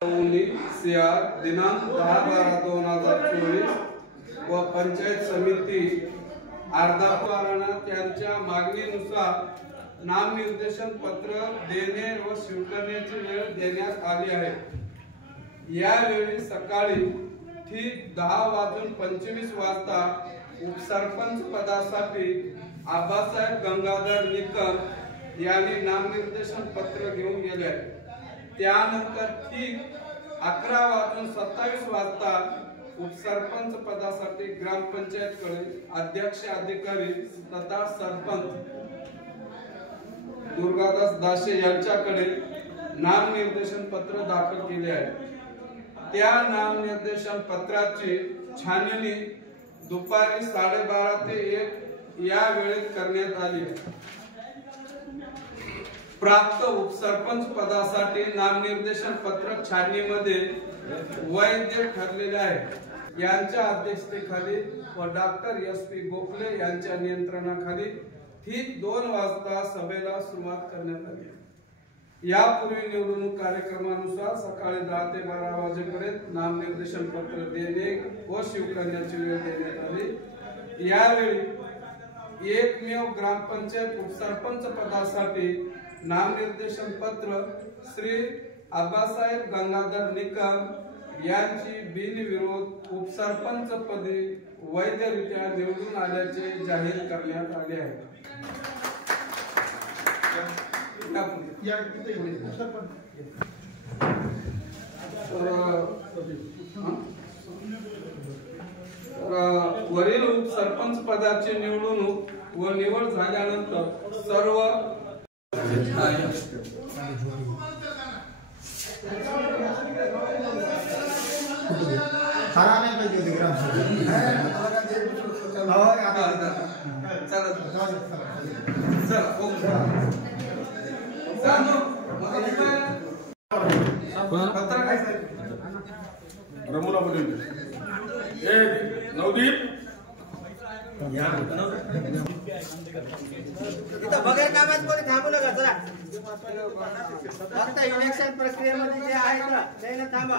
CR दिनांक 10/12/2024 व पंचायत समिती अर्धापूरांना त्यांच्या मागणीनुसार नामनिर्देशन पत्र देणे व स्वीकारण्याची वेळ देण्यात आली आहे। यावेळी सकाळी ठीक 10:25 वाजता उपसरपंच पदासाठी आबासाहेब गंगाधर निकम यांनी नामनिर्देशन पत्र घेऊन गेले। त्यानंतर ठीक 11:27 वाजता उपसरपंच पदासाठी ग्रामपंचायत कडे अध्यक्ष अधिकारी तथा सरपंच दुर्गादास दाशे यांच्याकडे नामनिर्देशन पत्र दाखल केले आहे। त्या नामनिर्देशन पत्राची छाननी दुपारी 12:30 ते 1 या वेळेत करण्यात आली। प्राप्त उपसरपंच पदासाठी नामनिर्देशन पत्र छाननीमध्ये वैध ठरलेले आहे। यांच्या अध्यक्षतेखाली व डॉक्टर SP गोखले यांच्या नियंत्रणाखाली ठीक 2 वाजता सभेला सुरुवात करण्यात आली। यापूर्वी निवडणूक कार्यक्रमानुसार सकाळी 10 ते 12 वाजेपर्यंत नामनिर्देशन पत्र देणे व स्वीकारण्याची वेळ देण्यात आली। यावेळी एकमेव ग्रामपंचायत उपसरपंच पदासाठी नामनिर्देशन पत्र श्री आबासाहेब गंगाधर निकम यांची बिनविरोध उपसरपंच पदी वैधरित्या निवडून आल्याचे जाहीर करण्यात आले आहे। वरील उपसरपंच पदाची निवडणूक व निवड झाल्यानंतर सर्व रमुला बोलून नवदीप इथं बगैर कामात कोणी थांबू नका। चला फक्त इलेक्शन प्रक्रियेमध्ये जे आहे ना थांबा।